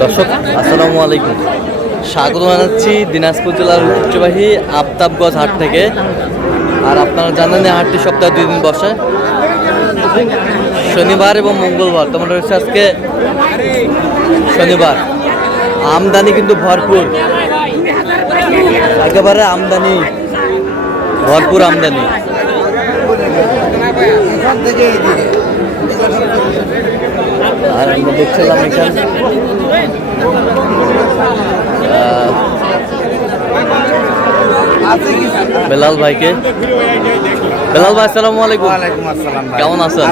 দর্শক আসসালামু আলাইকুম, স্বাগত জানাচ্ছি দিনাজপুর জেলার ঐতিহ্যবাহী আফতাবগঞ্জ হাট থেকে। আর আপনারা জানেন এই হাটটি সপ্তাহে 2 দিন বসে, শনিবার এবং মঙ্গলবার। তোমার হচ্ছে আজকে শনিবার। আমদানি কিন্তু ভরপুর, একেবারে আমদানি ভরপুর আমদানি। আর আমরা দেখছিলাম এখানে বেলাল ভাইকে। বেলাল ভাই আসসালামু আলাইকুম। ওয়ালাইকুম আসসালাম। কেমন আছেন?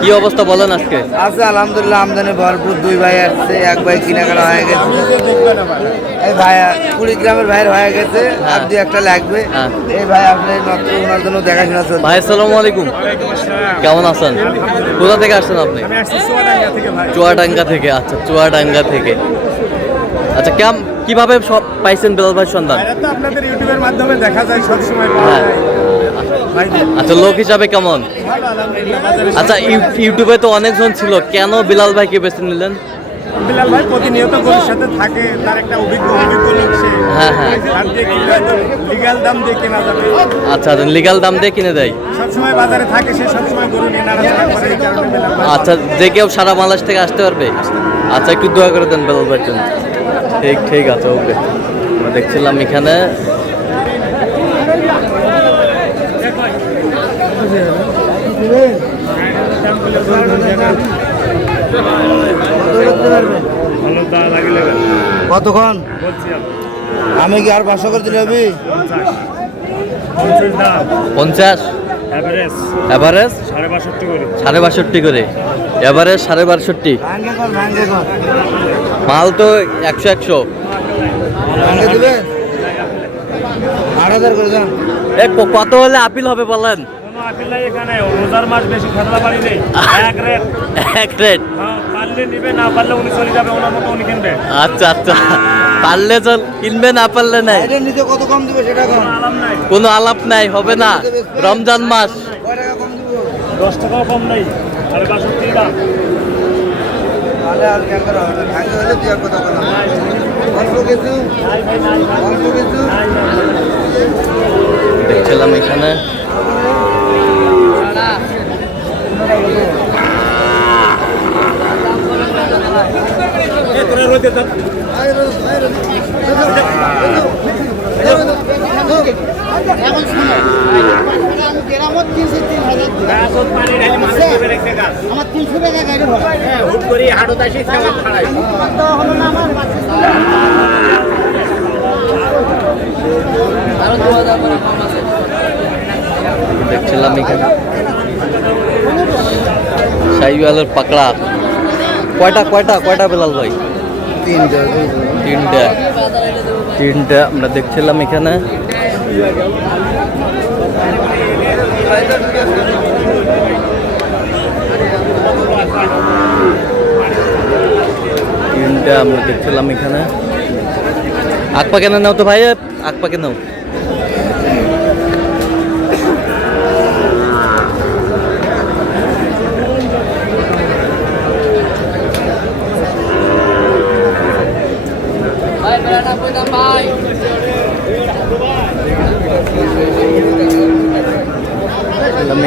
কি অবস্থা বলেন আজকে? আছে আলহামদুলিল্লাহ, আমদানি ভরপুর। 2 ভাই আসছে, এক ভাই কিনাকাটা হয়ে গেছে। এই ভাই 20 গ্রামের ভাইয়ের হয়ে গেছে, আর 2-1টা লাগবে। এই ভাই আপনি মাত্র ওনার জন্য দেখাশোনা চলছে। ভাই আসসালামু আলাইকুম, কেমন আছেন? কোথা থেকে আসছেন আপনি? চুয়াডাঙ্গা থেকে। আচ্ছা, চুয়াডাঙ্গা থেকে। আচ্ছা, কিভাবে সব পাইছেন বেলাল ভাই সন্ধান? আপনাদের ইউটিউবের মাধ্যমে দেখা যায় সব সময়। আচ্ছা, লোক হিসাবে কেমন? আচ্ছা, ইউটিউবে তো অনেকজন ছিল, কেন বিলাল ভাইকে বেছে নিলেন? বিলাল ভাই প্রতিনিয়ত গরুর সাথে থাকে, তার একটা অভিজ্ঞ লোক সে। হ্যাঁ হ্যাঁ, লিগ্যাল দাম দিয়ে কেনা যাবে। আচ্ছা, লিগ্যাল দাম দিয়ে কিনে দেয়। সবসময় বাজারে থাকে, সে সবসময় গরু নিয়ে নাড়াচাড়া করে, এই কারণে বিলাল ভাই। আচ্ছা, যে কেউ সারা বাংলাদেশ থেকে আসতে পারবে? আচ্ছা, একটু দোয়া করে দেন বেলাল ভাইয়ের জন্য। ঠিক আছে, ওকে। আমরা দেখছিলাম এখানে কতক্ষণ? আমি কি আর 500 করে দিলে হবে? 50 এভারেজ 62.5 করে। এভারেজ 62.5। মাল তো 100 দিবেন 8,000 করে যান। কত হলে আপিল হবে বলেন? এক রেট। আচ্ছা, পারলে চল কিনবে, না পারলে নাই। কত কম দিবে সেটা কোনো আলাপ নাই, হবে না। রমজান মাস। 10 টাকাও কম নেই। দেখছিলাম এখানে আমার 300 টাকা গাড়ি ভাড়া হুট করে হাটত আসি সেবা খাড়াই হলো না আমার দেখছিলাম এখানে শাহিওয়ালের পাকড়া। কয়টা বেলাল ভাই? 3টা। আমরা দেখছিলাম এখানে আমরা দেখছিলাম এখানে আকপা কেন নাও তো ভাই, আকপা কেন?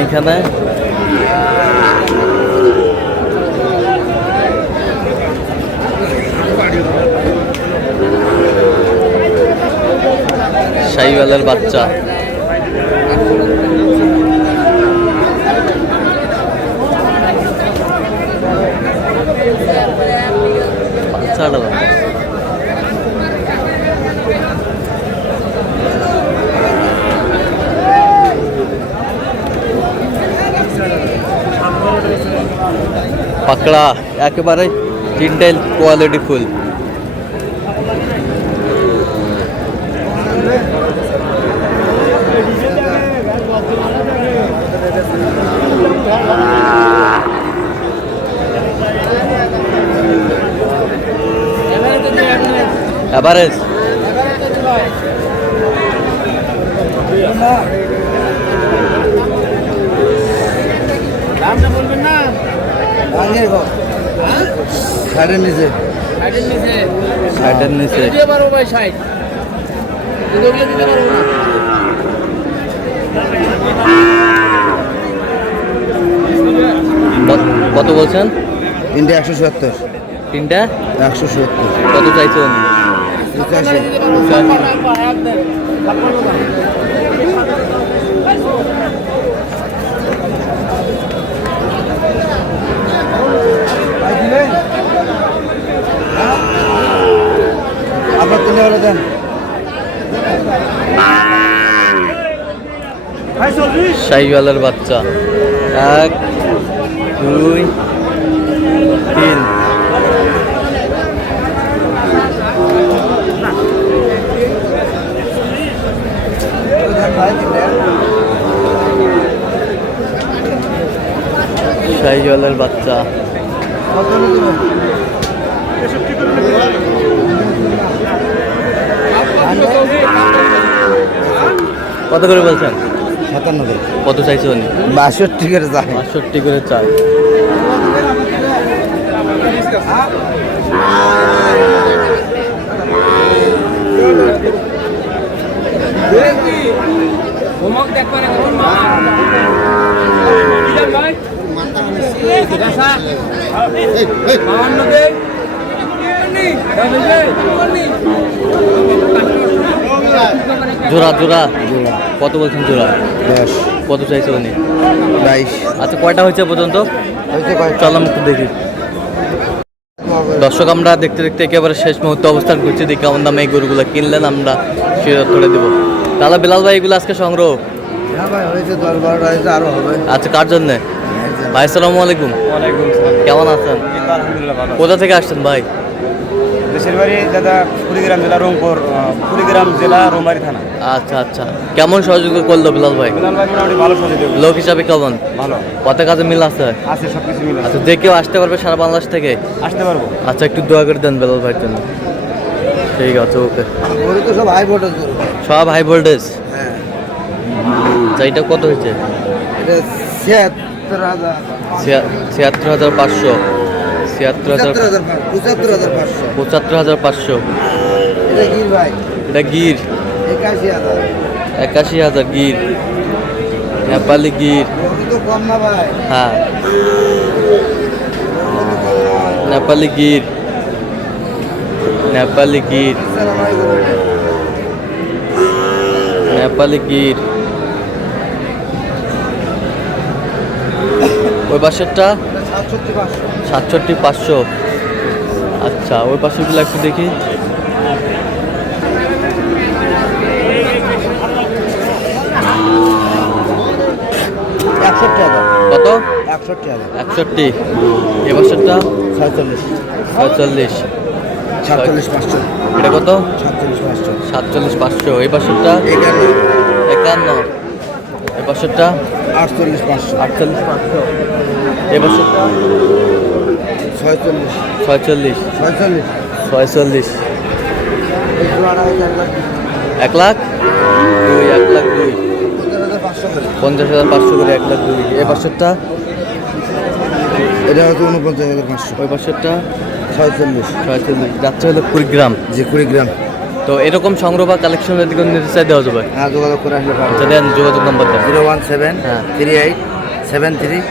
এখানে শাহিওয়ালের বাচ্চা। পাকড়া একেবারে 3টাই কোয়ালিটি ফুল। এভারেজ দামটা বলবেন না? সাইডের নিচে ষাটের নিচে কত বলছেন? তিনটে 170, তিনটা 170, কত চাইছেন? 85। আপনার তিনটে হলে দেন। শাহিওয়ালের বাচ্চা 1 2 3 শাহিওয়ালের বাচ্চা কত হলে দেবেন? কত করে বলছেন? 97, কত চাইছেন? 62 করে যায়। 62 করে চাই। জোড়া জোড়া কত বলছেন জোড়া? 10, কত চাইছে উনি? 22 আচ্ছা কয়টা হয়েছে পর্যন্ত? হয়েছে কয়? চলাম একটু দেখি। দর্শক আমরা দেখতে দেখতে একেবারে শেষ মুহূর্তে অবস্থান করছি, দেখি কেমন দামে এই গরুগুলো কিনলেন আমরা সে ধরে দেবো। তাহলে বিলাল ভাই এগুলো আজকে সংগ্রহ? হ্যাঁ ভাই হয়েছে, 10-12টা হয়েছে, আরো হবে। আচ্ছা কার জন্যে? ভাই আসসালামু আলাইকুম, কেমন আছেন? আলহামদুলিল্লাহ ভালো। কোথা থেকে আসছেন ভাই? দেশের বাড়ি দাদা কুড়িগ্রাম জেলা রংপুর, কুড়িগ্রাম জেলা রোমারি থানা। আচ্ছা আচ্ছা, কেমন সহযোগিতা করলো বিলাল ভাই? বিলাল ভাই মোটামুটি ভালো সহযোগিতা করছে। লোক হিসাবে কেমন? ভালো কত কাজে মিল আছে? আছে, সব কিছু মিলে আচ্ছা যে কেউ আসতে পারবে সারা বাংলাদেশ থেকে? আসতে পারবো। আচ্ছা একটু দোয়া করে দেন বিলাল ভাইয়ের জন্য। ঠিক আছে ওকে। গরু তো সব হাই ভোল্টেজ গরু। সব হাই ভোল্টেজ। হ্যাঁ, আচ্ছা এটা কত হয়েছে? এটা 76,000, 76,500, 76,000, 75,500। 75,500। এটা গির ভাই, এটা গির 81,000। 81,000 গির, নেপালি গির। গরু তো কম না ভাই। হ্যাঁ নেপালি গির, নেপালি গির, নেপালি গির। ওই পাশেরটা 67,500। 67,500। আচ্ছা ওই পাশেরগুলো একটু দেখি। কত? 61,000। 61। এ পাশেরটা 46, 46। 47,500। এটা কত? 47,500। 47,500। এই পাশেরটা 51, 51। এ পাশেরটা 48,500। 48,500। এ পাশেরটা 46, 46। 46। 46। এই জোড়াটা হচ্ছে 1 লাখ 2, 1 লাখ 2, 50,500 করে। 50,500 করে 1 লাখ 2। এ পাশেরটা এটা হচ্ছে 49,500। ওই পাশেরটা 46। 46। যাচ্ছে হলো কুড়িগ্রাম। যে কুড়িগ্রাম। তো এরকম সংগ্রহ বা কালেকশন যদি কোনো নিতে চাই দেওয়া যাবে? হ্যাঁ, যোগাযোগ করে আসলে পারবে। আচ্ছা দেন যোগাযোগ নাম্বার দেন। 017 হ্যাঁ। 38 73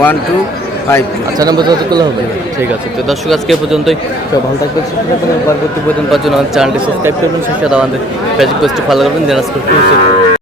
1252। আচ্ছা নাম্বার যোগাযোগ করলে হবে। ঠিক আছে, তো দর্শক আজকে এ পর্যন্তই। সব ভালো থাকবেন, সুস্থ থাকবেন, পরবর্তী পর্যন্ত পাওয়ার জন্য আমার চ্যানেলটি সাবস্ক্রাইব করবেন, সেটা আমাদের ফেসবুক পেজটি ফলো করবেন, জেনারেল